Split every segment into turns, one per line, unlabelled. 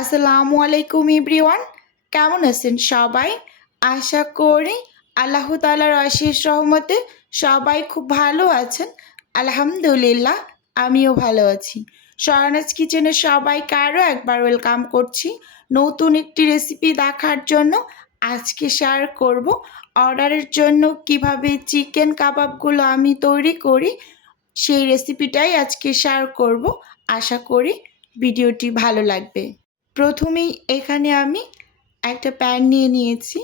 আসসালামু আলাইকুম ইব্রিওয়ান কেমন আছেন সবাই? আশা করি আল্লাহ তালার অশেষ রহমতে সবাই খুব ভালো আছেন। আলহামদুলিল্লাহ, আমিও ভালো আছি। স্বর্ণাজ কিচেনে সবাইকে আরও একবার ওয়েলকাম করছি নতুন একটি রেসিপি দেখার জন্য। আজকে শেয়ার করব অর্ডারের জন্য কীভাবে চিকেন কাবাবগুলো আমি তৈরি করি। সেই রেসিপিটাই আজকে শেয়ার করব। আশা করি ভিডিওটি ভালো লাগবে। প্রথমেই এখানে আমি একটা প্যান নিয়ে নিয়েছি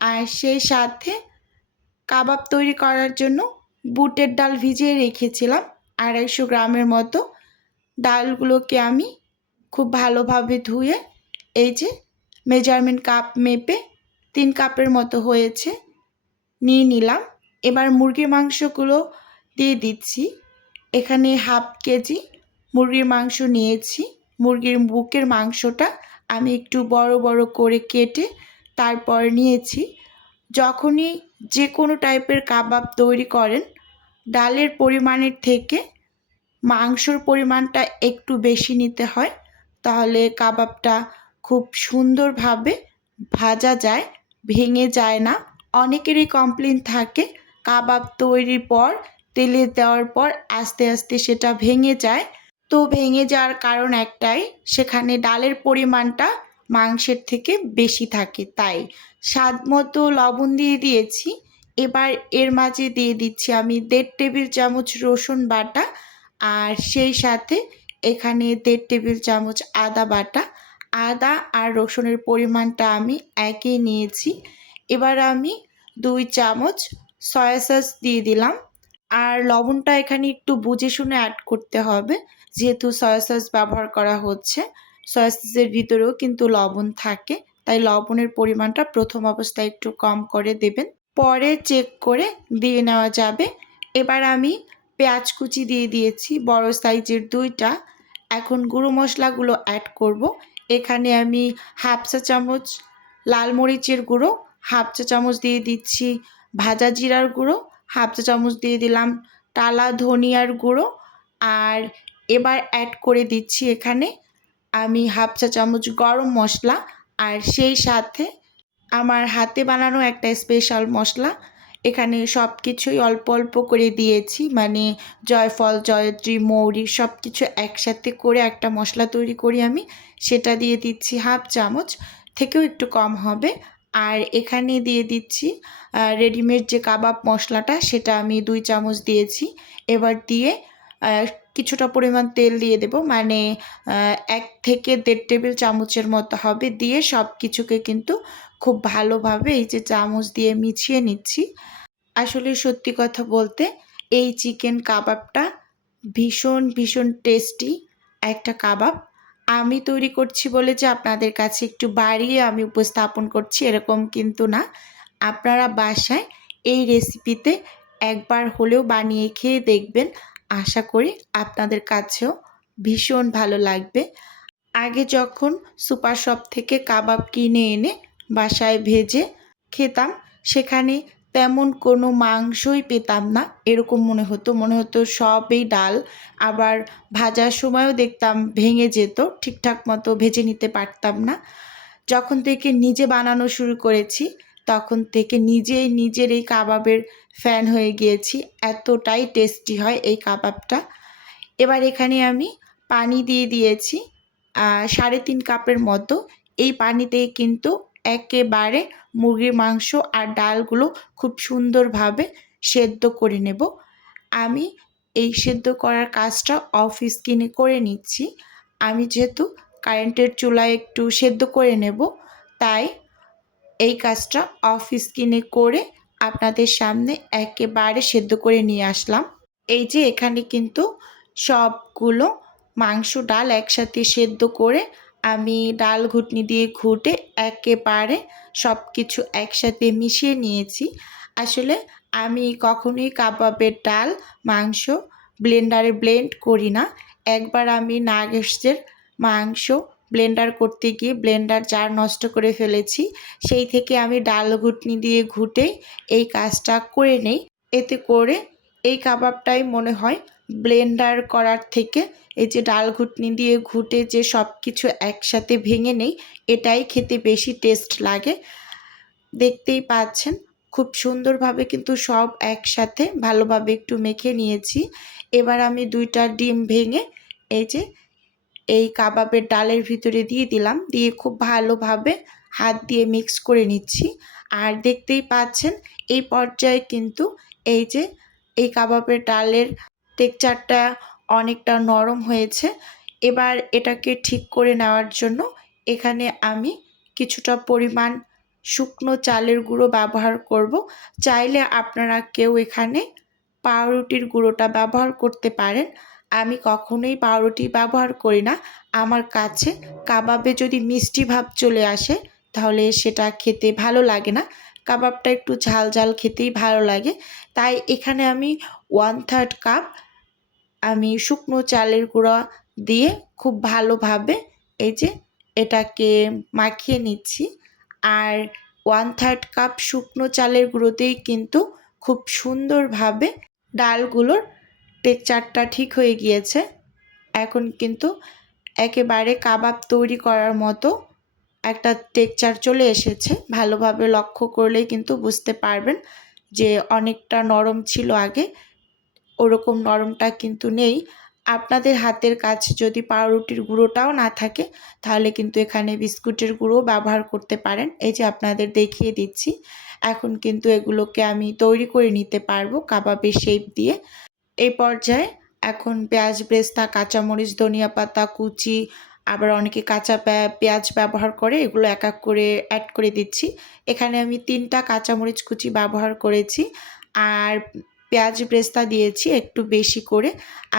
আর সেই সাথে কাবাব তৈরি করার জন্য বুটের ডাল ভিজিয়ে রেখেছিলাম আড়াইশো গ্রামের মতো। ডালগুলোকে আমি খুব ভালোভাবে ধুয়ে এই যে মেজারমেন্ট কাপ মেপে তিন কাপের মতো হয়েছে নিয়ে নিলাম। এবার মুরগির মাংসগুলো দিয়ে দিচ্ছি। এখানে হাফ কেজি মুরগির মাংস নিয়েছি। মুরগির বুকের মাংসটা আমি একটু বড় বড় করে কেটে তারপর নিয়েছি। যখনই যে কোনো টাইপের কাবাব তৈরি করেন ডালের পরিমাণের থেকে মাংসর পরিমাণটা একটু বেশি নিতে হয় তাহলে কাবাবটা খুব সুন্দরভাবে ভাজা যায় ভেঙে যায় না। অনেকেরই কমপ্লেন থাকে কাবাব তৈরির পর তেলে দেওয়ার পর আস্তে আস্তে সেটা ভেঙে যায়। তো ভেঙে যাওয়ার কারণ একটাই, সেখানে ডালের পরিমাণটা মাংসের থেকে বেশি থাকে। তাই স্বাদ মতো লবণ দিয়ে দিয়েছি। এবার এর মাঝে দিয়ে দিচ্ছি আমি দেড় টেবিল চামচ রসুন বাটা আর সেই সাথে এখানে দেড় টেবিল চামচ আদা বাটা। আদা আর রসুনের পরিমাণটা আমি একই নিয়েছি। এবার আমি দুই চামচ সয়া সস দিয়ে দিলাম। আর লবণটা এখানে একটু বুঝে শুনে অ্যাড করতে হবে। যেহেতু সয়া সস ব্যবহার করা হচ্ছে সয়া সসের ভিতরেও কিন্তু লবণ থাকে, তাই লবণের পরিমাণটা প্রথম অবস্থায় একটু কম করে দেবেন। পরে চেক করে দিয়ে নেওয়া যাবে। এবার আমি পেঁয়াজ কুচি দিয়ে দিয়েছি, বড় সাইজের দুইটা। এখন গুঁড়ো মশলাগুলো অ্যাড করব। এখানে আমি হাফ চা চামচ লাল মরিচের গুঁড়ো হাফ চা চামচ দিয়ে দিচ্ছি ভাজা জিরার গুঁড়ো হাফ চা চামচ দিয়ে দিলাম টালা ধনিয়ার গুঁড়ো, আর এবার অ্যাড করে দিচ্ছি এখানে আমি হাফ চা চামচ গরম মশলা আর সেই সাথে আমার হাতে বানানো একটা স্পেশাল মশলা। এখানে সব কিছুই অল্প অল্প করে দিয়েছি মানে জয়ফল, জয়ত্রী, মৌরি সব কিছু একসাথে করে একটা মশলা তৈরি করি আমি। সেটা দিয়ে দিচ্ছি হাফ চামচ, থেকেও একটু কম হবে। আর এখানে দিয়ে দিচ্ছি রেডিমেড যে কাবাব মশলাটা সেটা আমি দুই চামচ দিয়েছি। এবার দিয়ে কিছুটা পরিমাণ তেল দিয়ে দেব। মানে এক থেকে দেড় টেবিল চামচের মতো হবে। দিয়ে সব কিছুকে কিন্তু খুব ভালোভাবে এই যে চামচ দিয়ে মিছিয়ে নিচ্ছি। আসলে সত্যি কথা বলতে এই চিকেন কাবাবটা ভীষণ ভীষণ টেস্টি একটা কাবাব। আমি তৈরি করছি বলে যে আপনাদের কাছে একটু বাড়িয়ে আমি উপস্থাপন করছি এরকম কিন্তু না। আপনারা বাসায় এই রেসিপিতে একবার হলেও বানিয়ে খেয়ে দেখবেন। আশা করি আপনাদের কাছেও ভীষণ ভালো লাগবে। আগে যখন সুপার শপ থেকে কাবাব কিনে এনে বাসায় ভেজে খেতাম, সেখানে তেমন কোনো মাংসই পেতাম না, এরকম মনে হতো। মনে হতো সবই ডাল, আবার ভাজার সময়ও দেখতাম ভেঙে যেত, ঠিকঠাক মতো ভেজে নিতে পারতাম না। যখন থেকে নিজে বানানো শুরু করেছি, তখন থেকে নিজেই নিজের এই কাবাবের ফ্যান হয়ে গিয়েছি। এতটাই টেস্টি হয় এই কাবাবটা। এবার এখানে আমি পানি দিয়ে দিয়েছি সাড়ে তিন কাপের মতো। এই পানিতে কিন্তু একেবারে মুরগির মাংস আর ডালগুলো খুব সুন্দরভাবে সেদ্ধ করে নেব। আমি এই সেদ্ধ করার কাজটা অফ স্কিনে করে নিচ্ছি। আমি যেহেতু কারেন্টের চুলায় একটু সেদ্ধ করে নেব, তাই এই কাজটা অফ স্কিনে করে আপনাদের সামনে একেবারে সেদ্ধ করে নিয়ে আসলাম। এই যে এখানে কিন্তু সবগুলো মাংস ডাল একসাথে সেদ্ধ করে আমি ডাল ঘুটনি দিয়ে ঘুটে একেবারে সব কিছু একসাথে মিশিয়ে নিয়েছি। আসলে আমি কখনোই কাবাবের ডাল, মাংস ব্লেন্ডারে ব্লেন্ড করি না। একবার আমি নাগেশের মাংস ব্লেন্ডার করতে গিয়ে ব্লেন্ডার জার নষ্ট করে ফেলেছি। সেই থেকে আমি ডাল ঘুটনি দিয়ে ঘুটে এই কাজটা করে নেই। এতে করে এই কাবাবটাই মনে হয় ব্লেন্ডার করার থেকে এই যে ডাল ঘুটনি দিয়ে ঘুটে যে সব কিছু একসাথে ভেঙে নেই, এটাই খেতে বেশি টেস্ট লাগে। দেখতেই পাচ্ছেন, খুব সুন্দরভাবে কিন্তু সব একসাথে ভালোভাবে একটু মেখে নিয়েছি। এবার আমি দুইটা ডিম ভেঙে এই যে এই কাবাবের ডালের ভিতরে দিয়ে দিলাম। দিয়ে খুব ভালোভাবে হাত দিয়ে মিক্স করে নিচ্ছি। আর দেখতেই পাচ্ছেন, এই পর্যায়ে কিন্তু এই যে, এই কাবাবের ডালের টেক্সচারটা অনেকটা নরম হয়েছে। এবার এটাকে ঠিক করে নেওয়ার জন্য এখানে আমি কিছুটা পরিমাণ শুকনো চালের গুঁড়ো ব্যবহার করব। চাইলে আপনারা কেউ এখানে পাউরুটির গুঁড়োটা ব্যবহার করতে পারেন। আমি কখনোই পাউরুটি ব্যবহার করি না। আমার কাছে কাবাবে যদি মিষ্টি ভাব চলে আসে, তাহলে সেটা খেতে ভালো লাগে না। কাবাবটা একটু ঝাল ঝাল খেতেই ভালো লাগে। তাই এখানে আমি ওয়ান থার্ড কাপ আমি শুকনো চালের গুঁড়া দিয়ে খুব ভালোভাবে এই যে এটাকে মাখিয়ে নিচ্ছি। আর ওয়ান থার্ড কাপ শুকনো চালের গুঁড়োতেই কিন্তু খুব সুন্দরভাবে ডালগুলোর টেক্সচারটা ঠিক হয়ে গিয়েছে। এখন কিন্তু একেবারে কাবাব তৈরি করার মতো একটা টেকচার চলে এসেছে। ভালোভাবে লক্ষ্য করলেই কিন্তু বুঝতে পারবেন যে অনেকটা নরম ছিল আগে, ওরকম নরমটা কিন্তু নেই। আপনাদের হাতের কাছে যদি পাউরুটির গুঁড়োটাও না থাকে, তাহলে কিন্তু এখানে বিস্কুটের গুঁড়ো ব্যবহার করতে পারেন। এই যে আপনাদের দেখিয়ে দিচ্ছি, এখন কিন্তু এগুলোকে আমি তৈরি করে নিতে পারব কাবাবের শেপ দিয়ে। এই পর্যায়ে এখন পেঁয়াজ, ব্রেস্তা, কাঁচামরিচ ধনিয়া পাতা কুচি, আবার অনেকে কাঁচা পেঁয়াজ ব্যবহার করে, এগুলো এক এক করে অ্যাড করে দিচ্ছি। এখানে আমি তিনটা কাঁচামরিচ, কুচি ব্যবহার করেছি। আর পেঁয়াজ, ব্রেস্তা দিয়েছি একটু বেশি করে।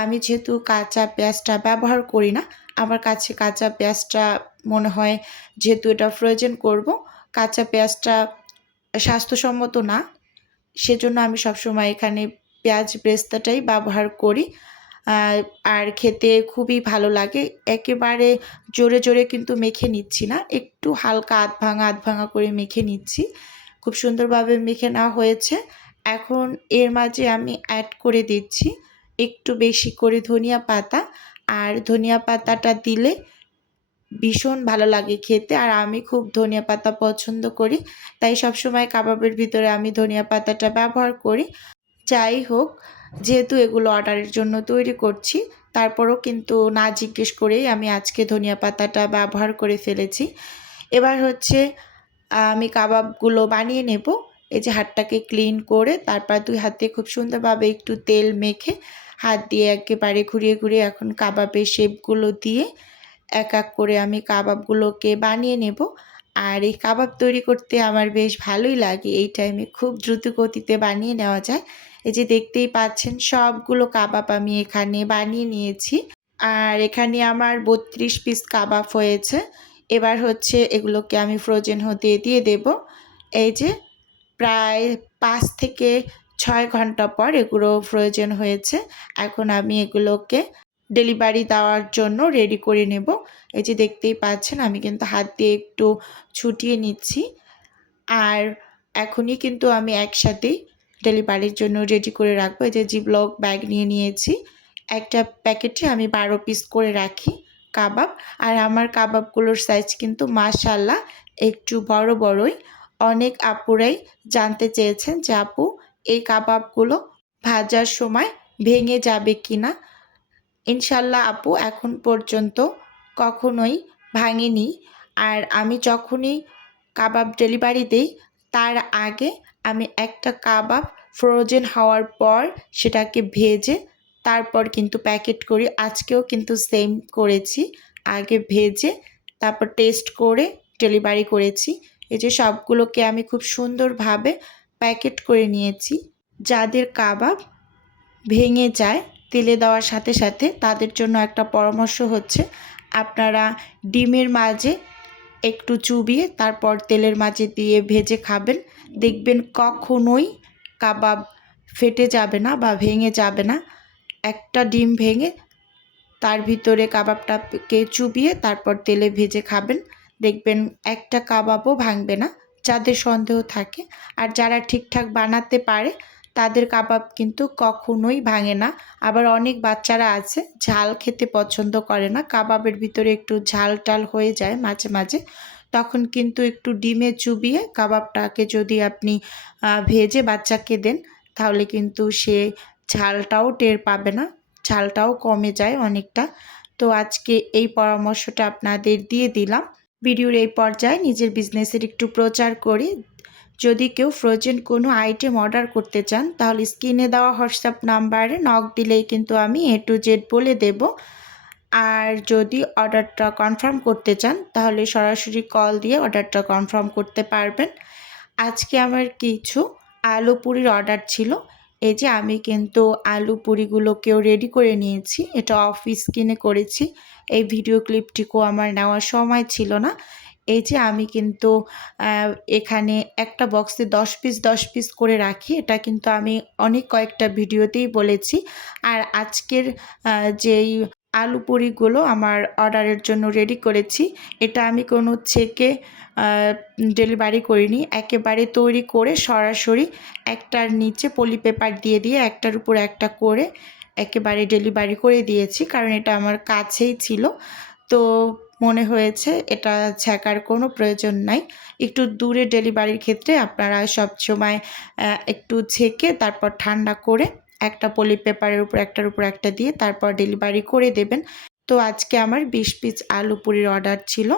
আমি যেহেতু কাঁচা পেঁয়াজটা ব্যবহার করি না, আমার কাছে কাঁচা পেঁয়াজটা মনে হয় যেহেতু এটা প্রয়োজন করব, কাঁচা পেঁয়াজটা স্বাস্থ্যসম্মত না, সেজন্য আমি সবসময় এখানে পেঁয়াজ ব্রেস্তাটাই ব্যবহার করি। আর খেতে খুবই ভালো লাগে। একেবারে জোরে জোরে কিন্তু মেখে নিচ্ছি না। একটু হালকা আধ ভাঙা আধ ভাঙা করে মেখে নিচ্ছি। খুব সুন্দরভাবে মেখে নেওয়া হয়েছে। এখন এর মাঝে আমি অ্যাড করে দিচ্ছি একটু বেশি করে ধনিয়া পাতা। আর ধনিয়া পাতাটা দিলে ভীষণ ভালো লাগে খেতে। আর আমি খুব ধনিয়া পাতা পছন্দ করি। তাই সবসময় কাবাবের ভিতরে আমি ধনিয়া পাতাটা ব্যবহার করি। যাই হোক, যেহেতু এগুলো অর্ডারের জন্য তৈরি করছি, তারপরও কিন্তু না জিজ্ঞেস করেই আমি আজকে ধনিয়া পাতাটা ব্যবহার করে ফেলেছি। এবার হচ্ছে, আমি কাবাবগুলো বানিয়ে নেব। এই যে হাতটাকে ক্লিন করে তারপর দুই হাতে খুব সুন্দরভাবে একটু তেল মেখে হাত দিয়ে একেবারে ঘুরিয়ে ঘুরিয়ে এখন কাবাবের শেপগুলো দিয়ে এক এক করে আমি কাবাবগুলোকে বানিয়ে নেব। আর এই কাবাব তৈরি করতে আমার বেশ ভালোই লাগে। এই টাইমে খুব দ্রুত গতিতে বানিয়ে নেওয়া যায়। এই যে দেখতেই পাচ্ছেন, সবগুলো কাবাব আমি এখানে বানিয়ে নিয়েছি। আর এখানে আমার বত্রিশ পিস কাবাব হয়েছে। এবার হচ্ছে এগুলোকে আমি ফ্রোজেন হতে দিয়ে দেব। এই যে প্রায় পাঁচ থেকে ছয় ঘণ্টা পর এগুলো ফ্রোজেন হয়েছে। এখন আমি এগুলোকে ডেলিভারি দেওয়ার জন্য রেডি করে নেব। এই যে দেখতেই পাচ্ছেন, আমি কিন্তু হাত দিয়ে একটু ছুটিয়ে নিচ্ছি। আর এখনই কিন্তু আমি একসাথেই ডেলিভারির জন্য রেডি করে রাখব। এই যে জিবলক ব্যাগ নিয়ে নিয়েছি। একটা প্যাকেটে আমি বারো পিস করে রাখি কাবাব। আর আমার কাবাবগুলোর সাইজ কিন্তু মাশাল্লাহ একটু বড় বড়ই। অনেক আপুরাই জানতে চেয়েছেন যে, আপু, এই কাবাবগুলো ভাজার সময় ভেঙে যাবে কি না ইনশাল্লাহ আপু, এখন পর্যন্ত কখনোই ভাঙেনি। আর আমি যখনই কাবাব ডেলিভারি দিই, তার আগে আমি একটা কাবাব ফ্রোজেন হওয়ার পর সেটাকে ভেজে তারপর কিন্তু প্যাকেট করি। আজকেও কিন্তু সেম করেছি। আগে ভেজে তারপর টেস্ট করে ডেলিভারি করেছি। এই যে সবগুলোকে আমি খুব সুন্দরভাবে প্যাকেট করে নিয়েছি। যাদের কাবাব ভেঙে যায়, তেলে দেওয়ার সাথে সাথে তাদের জন্য একটা পরামর্শ হচ্ছে, আপনারা ডিমের মাঝে একটু চুবিয়ে তারপর তেলের মাঝে দিয়ে ভেজে খাবেন। দেখবেন কখনোই কাবাব ফেটে যাবে না বা ভেঙে যাবে না। একটা ডিম ভেঙে তার ভিতরে কাবাবটাকে চুবিয়ে তারপর তেলে ভেজে খাবেন। দেখবেন একটা কাবাবও ভাঙবে না, যাদের সন্দেহ থাকে। আর যারা ঠিকঠাক বানাতে পারে, তাদের কাবাব কিন্তু কখনোই ভাঙে না। আবার অনেক বাচ্চারা আছে, ঝাল খেতে পছন্দ করে না। কাবাবের ভিতরে একটু ঝাল টাল হয়ে যায় মাঝে মাঝে। তখন কিন্তু একটু ডিমে চুবিয়ে কাবাবটাকে যদি আপনি ভেজে বাচ্চাকে দেন, তাহলে কিন্তু সে ঝালটাও টের পাবে না, ঝালটাও কমে যায় অনেকটা। তো আজকে এই পরামর্শটা আপনাদের দিয়ে দিলাম। ভিডিওর এই পর্যায়ে নিজের বিজনেসের একটু প্রচার করি। যদি কেউ ফ্রোজেন কোনো আইটেম অর্ডার করতে চান, তাহলে স্ক্রিনে দেওয়া হোয়াটসঅ্যাপ নাম্বারে নক দিলেই কিন্তু আমি এ টু জেড বলে দেব। আর যদি অর্ডারটা কনফার্ম করতে চান, তাহলে সরাসরি কল দিয়ে অর্ডারটা কনফার্ম করতে পারবেন। আজকে আমার কিছু আলু পুরির অর্ডার ছিল। এই যে আমি কিন্তু আলু পুরিগুলোকেও রেডি করে নিয়েছি। এটা অফিস কিনে করেছি। এই ভিডিও ক্লিপটিকেও আমার নেওয়ার সময় ছিল না। এই যে আমি কিন্তু এখানে একটা বক্সে দশ পিস দশ পিস করে রাখি। এটা কিন্তু আমি অনেক কয়েকটা ভিডিওতেই বলেছি। আর আজকের যেই আলু পুরিগুলো আমার অর্ডারের জন্য রেডি করেছি। এটা আমি কোনো ছেকে ডেলিভারি করিনি। একেবারে তৈরি করে সরাসরি একটার নিচে পলি পেপার দিয়ে দিয়ে একটার উপর একটা করে একেবারে ডেলিভারি করে দিয়েছি, কারণ এটা আমার কাছেই ছিল। তো মনে হয়েছে এটা ছ্যাঁকার কোনো প্রয়োজন নাই। একটু দূরে ডেলিভারির ক্ষেত্রে আপনারা সবসময় একটু ছেঁকে তারপর ঠান্ডা করে একটা পলি পেপারের উপর, একটার উপর একটা দিয়ে তারপর ডেলিভারি করে দেবেন। তো আজকে আমার বিশ পিস আলু পুরির অর্ডার ছিল।